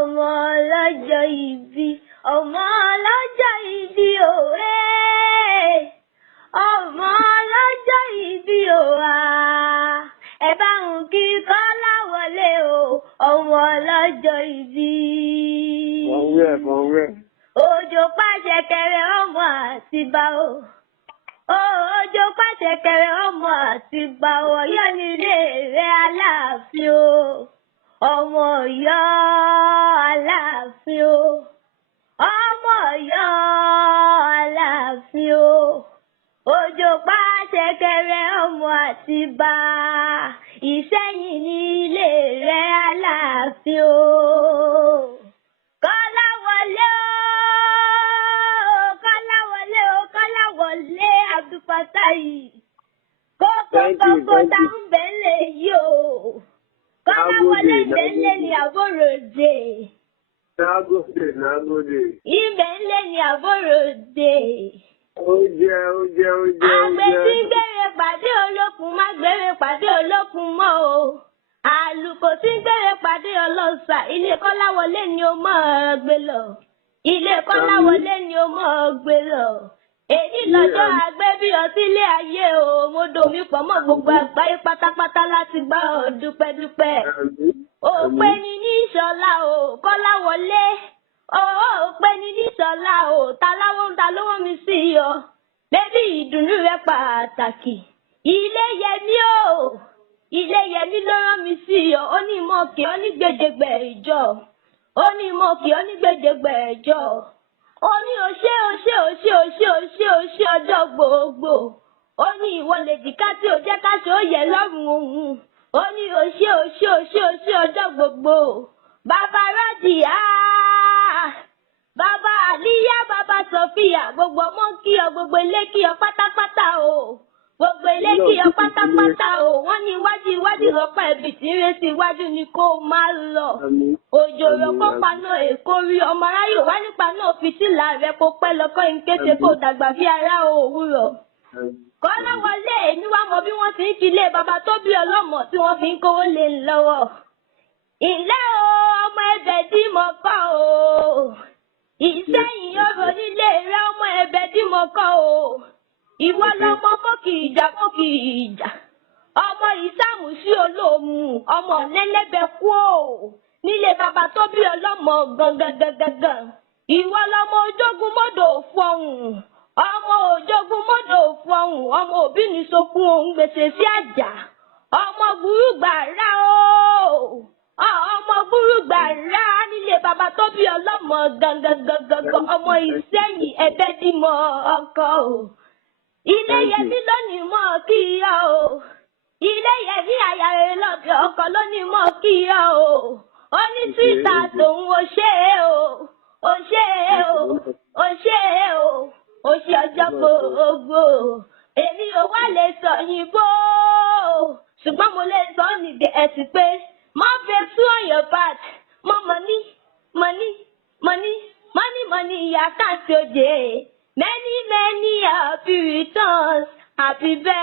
ọmọ ọlọ́jọ́ ìbí, ọmọ ọlọ́jọ́ ìbí òwe. Ọmọ ọlọ́jọ́ ìbí òwa. Ẹ bá ń kí Kọ́láwọlé o, ọmọ ọlọ́jọ́ ìbí. Kọ̀wé. Òjò pàṣẹ kẹrẹ ọmọ Àtìbà o. Òjò pàṣẹ kẹrẹ ọmọ Àtìbà o. Ọ̀yọ́ nílé rẹ̀ Aláàfin o. Ọmọ Ọ̀yọ́ Aláàfin o. Ọmọ Ọ̀yọ́ Aláàfin o. Òjò pàṣẹ kẹrẹ ọmọ Àtìbà. Ìṣẹ́yìn nílé rẹ̀ Aláàfin o. Kọ́láwọlé o, Kọ́láwọlé o, Kọ́láwọlé Abdulfatayi. Kókó tá ń bẹ̀lẹ̀ yìí o. Kọ́láwọlé bẹ̀lẹ̀ ní Àbóròdé. Nágòdè. Ìbẹ̀lẹ̀ ní Àbóròdé. Ó jẹ́. Àgbẹ̀ tí ń gbére pàdé olókun má gbére pàdé olókun mọ́ o. Àlùkò tí ń gbére pàdé ọlọ́sà, ilé Kọ́láwọlé ni ó mọ̀ ọ́ gbé lọ. Ilé Kọ́láwọlé ni ó mọ̀ ọ́ gbé lọ. Èyí lọ́jọ́ àgbẹ̀ bí ọtí ilé ayé o. Mo dòmí pọ̀ mọ́ gbogbo àgbáyé pátápátá láti gbá ọ dúpẹ́dúpẹ́. Òpè ni ní Ìṣọ̀lá o, Kọ́láwọlé. Òpè ni ní Ìṣọ̀lá o, ta lówó mi sí ọ. Bébí ìdùnnú rẹ pàtàkì. Ilé Yẹmí o. Ilé Yẹmí ló rán mi sí ọ. Ó ní mọ̀ kí ọ ní gbèdégbè ìjọ. Ó ní mọ̀ kí ọ ní gbèdégbè ìjọ. Ó ní òṣè ọjọ́ gbogbo. Ó ní ìwọ lè jìká tí ó jẹ́ ká ṣe ó yẹ lọ́rùn òun. Ó ní òṣè ọjọ́ gbogbo. Bàbá Rádìá, bàbá Àlíyá, bàbá Sọfíà, gbogbo ọmọ kí ọ, gbogbo ilé kí ọ pátápátá o. Gbogbo ilé kí ọ pátápátá o. Wọ́n ní iwájú lọ́pọ̀ ẹ̀bì tí ń retí iwájú ni kó máa lọ. Òjò rọ̀pọ̀ paná èkó rí ọmọ aráyè wá nípa náà fi sílà rẹ̀ kó pẹ́ lọ́kọ́ ìkété kó dàgbà bí ará òwúrọ̀. Kọ́láwọlé èmi wá mọ bí wọ́n ti ń filé bàbá tó bí ọlọ́mọ tí wọ́n fi ń kówó lé lọ́wọ́. Ìlẹ́ o, ọmọ ẹbẹ̀ tí mo kọ́ o. Ìṣẹ́yìn ọ̀rọ̀ nílé rẹ̀ ọmọ ẹbẹ̀ tí mo kọ́ o. Ìwọ lọmọ mọ́kì ìjà. Ọmọ ìsàmù sí olóòmù, ọmọ lẹ́lẹ́bẹ̀ kú o. Nílé bàbá tó bí ọlọ́mọ gangan. Ìwọ lọmọ ojógun mọ́dọ̀ fọhùn. Ọmọ ojógun mọ́dọ̀ fọhùn. Ọmọ òbí ní sokún òun gbèsè sí àjà. Ọmọ gbùrùgbàrá o. Ọmọ gbùrùgbàrá nílé bàbá tó bí ọlọ́mọ gangan. Ọmọ Ìṣẹ́yìn ẹ̀bẹ̀ tí mo ọkọ o. Ilé Yẹmí lónìí mọ̀ kí ọ o. Ilé Yẹmí àyà rẹ̀ lọ́bẹ̀ ọkọ lónìí mọ̀ kí ọ o. Ó ní síta tòun ó ṣe é o. Ó ṣe é o. Ó ṣe é o. Ó ṣe ọjọ́ gbogbo. Èmi ò wá lè sọ yìnbó. Ṣùgbọ́n mo lè sọ níbi ẹ̀sìn pé more breaks on your back. More money, I can't say. Many happy returns. Happy birthday.